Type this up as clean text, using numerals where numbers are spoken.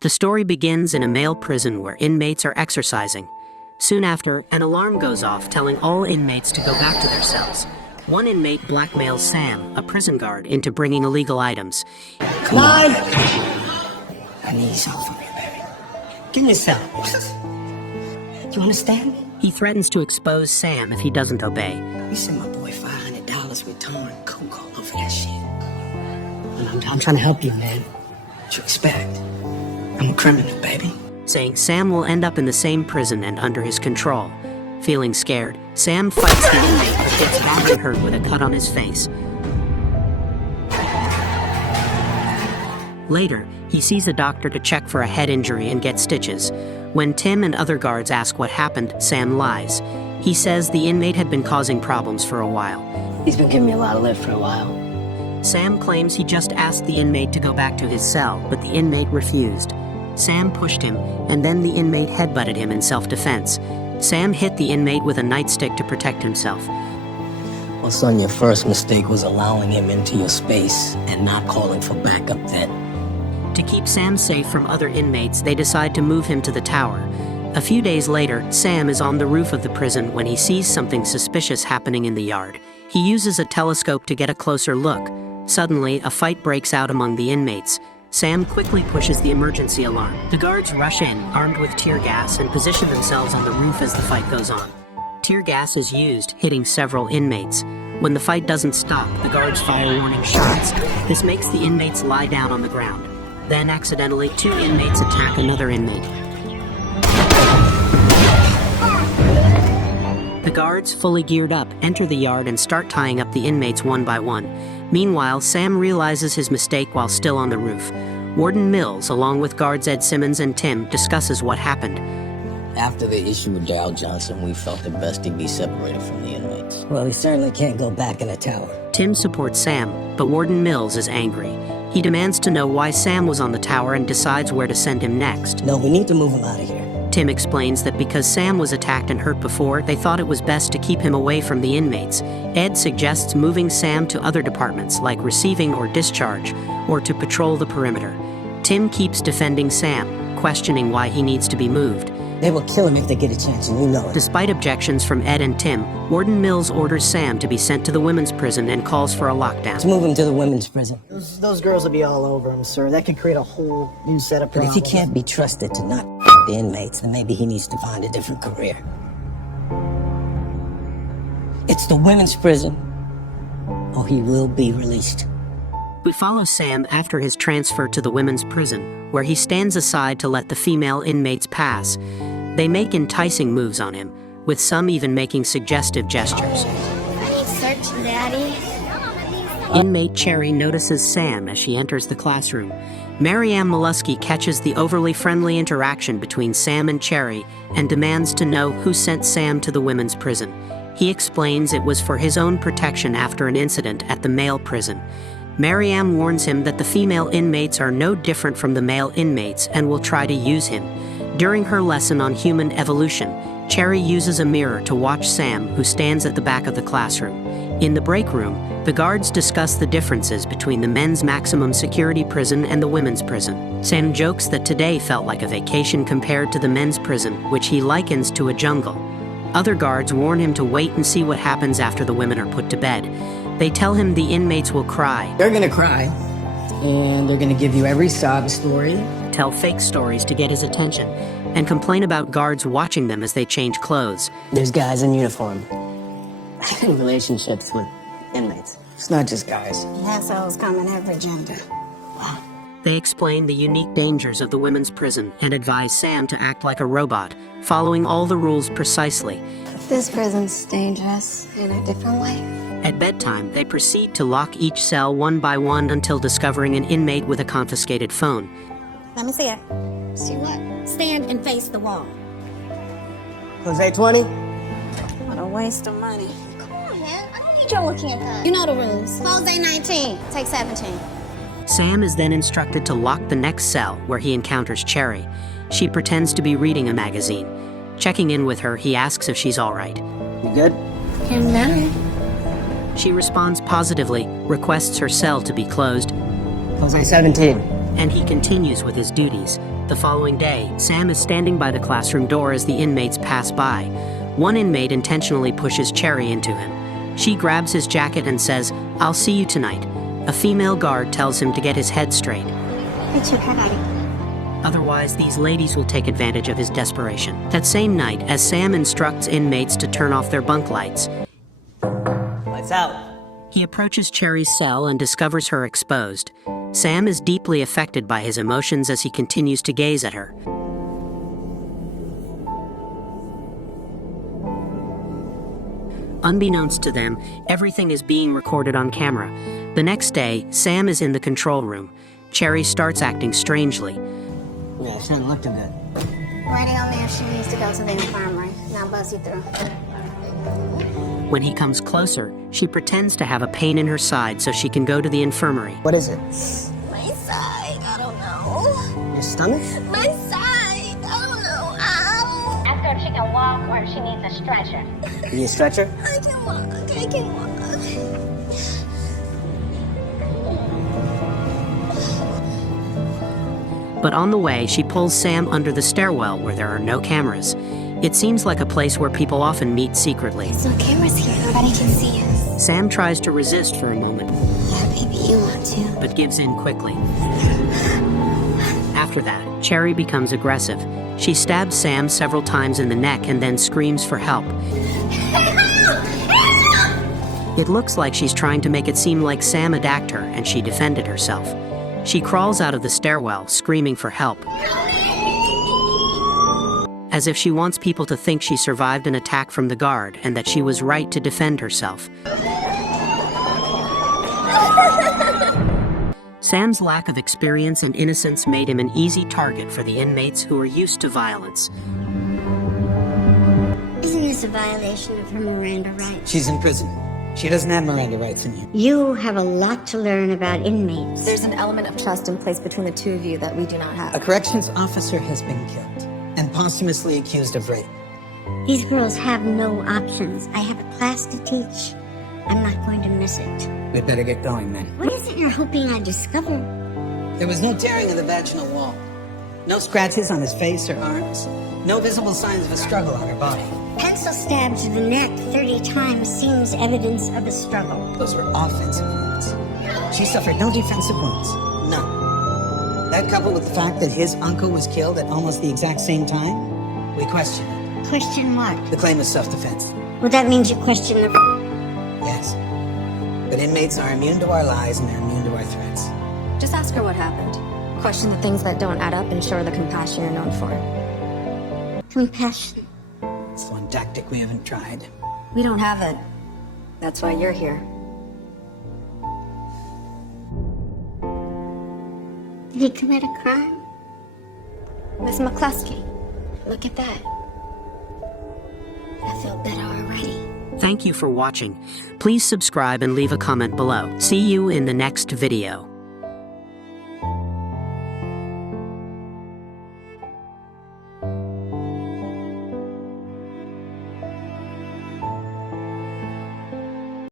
The story begins in a male prison where inmates are exercising. Soon after, an alarm goes off telling all inmates to go back to their cells. One inmate blackmails Sam, a prison guard, into bringing illegal items. Come on! I need something from you, baby. Give me a cell. You understand me? He threatens to expose Sam if he doesn't obey. You sent my boy $500 with Tom and coke all over that shit. And I'm trying to help you, man. What you expect? I'm a criminal, baby. Saying Sam will end up in the same prison and under his control. Feeling scared, Sam fights the inmate but gets badly hurt with a cut on his face. Later, he sees a doctor to check for a head injury and get stitches. When Tim and other guards ask what happened, Sam lies. He says the inmate had been causing problems for a while. He's been giving me a lot of lift for a while. Sam claims he just asked the inmate to go back to his cell, but the inmate refused. Sam pushed him, and then the inmate headbutted him in self-defense. Sam hit the inmate with a nightstick to protect himself. Well, son, your first mistake was allowing him into your space and not calling for backup then. To keep Sam safe from other inmates, they decide to move him to the tower. A few days later, Sam is on the roof of the prison when he sees something suspicious happening in the yard. He uses a telescope to get a closer look. Suddenly, a fight breaks out among the inmates. Sam quickly pushes the emergency alarm. The guards rush in, armed with tear gas, and position themselves on the roof as the fight goes on. Tear gas is used, hitting several inmates. When the fight doesn't stop, the guards fire warning shots. This makes the inmates lie down on the ground. Then, accidentally, two inmates attack another inmate. The guards, fully geared up, enter the yard and start tying up the inmates one by one. Meanwhile, Sam realizes his mistake while still on the roof. Warden Mills, along with guards Ed Simmons and Tim, discusses what happened. After the issue with Darryl Johnson, we felt it best to be separated from the inmates. Well, he certainly can't go back in the tower. Tim supports Sam, but Warden Mills is angry. He demands to know why Sam was on the tower and decides where to send him next. No, we need to move him out of here. Tim explains that because Sam was attacked and hurt before, they thought it was best to keep him away from the inmates. Ed suggests moving Sam to other departments like receiving or discharge, or to patrol the perimeter. Tim keeps defending Sam, questioning why he needs to be moved. They will kill him if they get a chance, and you know it. Despite objections from Ed and Tim, Warden Mills orders Sam to be sent to the women's prison and calls for a lockdown. Let's move him to the women's prison. Those girls will be all over him, sir. That could create a whole new set of But problems. if he can't be trusted to not the inmates, then maybe he needs to find a different career. It's the women's prison, or he will be released. We follow Sam after his transfer to the women's prison, where he stands aside to let the female inmates pass. They make enticing moves on him, with some even making suggestive gestures. Search, Daddy. Inmate Cherry notices Sam as she enters the classroom. Marianne Molesky catches the overly friendly interaction between Sam and Cherry and demands to know who sent Sam to the women's prison. He explains it was for his own protection after an incident at the male prison. Marianne warns him that the female inmates are no different from the male inmates and will try to use him. During her lesson on human evolution, Cherry uses a mirror to watch Sam, who stands at the back of the classroom. In the break room, the guards discuss the differences between the men's maximum security prison and the women's prison. Sam jokes that today felt like a vacation compared to the men's prison, which he likens to a jungle. Other guards warn him to wait and see what happens after the women are put to bed. They tell him the inmates will cry. They're gonna cry, and they're gonna give you every sob story. Tell fake stories to get his attention, and complain about guards watching them as they change clothes. There's guys in uniform having relationships with inmates. It's not just guys. Assholes come in every gender. They explain the unique dangers of the women's prison and advise Sam to act like a robot, following all the rules precisely. This prison's dangerous in a different way. At bedtime, they proceed to lock each cell one by one until discovering an inmate with a confiscated phone. Let me see it. See what? Stand and face the wall. Jose 20? What a waste of money. Come on, man. I don't need your looking at that. You know the rules. Jose 19. Take 17. Sam is then instructed to lock the next cell, where he encounters Cherry. She pretends to be reading a magazine. Checking in with her, he asks if she's all right. You good? You're married. She responds positively, requests her cell to be closed. Jose 17. and he continues with his duties. The following day, Sam is standing by the classroom door as the inmates pass by. One inmate intentionally pushes Cherry into him. She grabs his jacket and says, "I'll see you tonight." A female guard tells him to get his head straight. It's your daddy. Otherwise, these ladies will take advantage of his desperation. That same night, as Sam instructs inmates to turn off their bunk lights, Lights out. he approaches Cherry's cell and discovers her exposed. Sam is deeply affected by his emotions as he continues to gaze at her. Unbeknownst to them, everything is being recorded on camera. The next day, Sam is in the control room. Cherry starts acting strangely. Yeah, it shouldn't look too good. Writing on there, she needs to go to the infirmary. Now buzz you through. When he comes closer, she pretends to have a pain in her side so she can go to the infirmary. What is it? My side, I don't know. Your stomach? My side, I don't know. Ow. Ask her if she can walk or if she needs a stretcher. You need a stretcher? I can walk, I can walk. But on the way, she pulls Sam under the stairwell where there are no cameras. It seems like a place where people often meet secretly. There's no cameras here, nobody can see us. Sam tries to resist for a moment, Yeah, baby, you want to. but gives in quickly. After that, Cherry becomes aggressive. She stabs Sam several times in the neck and then screams for help. It looks like she's trying to make it seem like Sam attacked her and she defended herself. She crawls out of the stairwell, screaming for help, as if she wants people to think she survived an attack from the guard and that she was right to defend herself. Sam's lack of experience and innocence made him an easy target for the inmates who are used to violence. Isn't this a violation of her Miranda rights? She's in prison. She doesn't have Miranda rights in here. You have a lot to learn about inmates. There's an element of trust in place between the two of you that we do not have. A corrections officer has been killed and posthumously accused of rape. These girls have no options. I have a class to teach. I'm not going to miss it. We'd better get going then. What is it you're hoping I discover? There was no tearing of the vaginal wall. No scratches on his face or arms. No visible signs of a struggle on her body. Pencil stab to the neck 30 times seems evidence of a struggle. Those were offensive wounds. She suffered no defensive wounds. None. That coupled with the fact that his uncle was killed at almost the exact same time, we question it. Question what? The claim was self-defense. Well, that means you question the... Yes. But inmates are immune to our lies and they're immune to our threats. Just ask her what happened. Question the things that don't add up and show her the compassion you're known for. Compassion. It's one tactic we haven't tried. We don't have it. That's why you're here. Did he commit a crime? Miss McCluskey. Look at that. I feel better already. Thank you for watching. Please subscribe and leave a comment below. See you in the next video.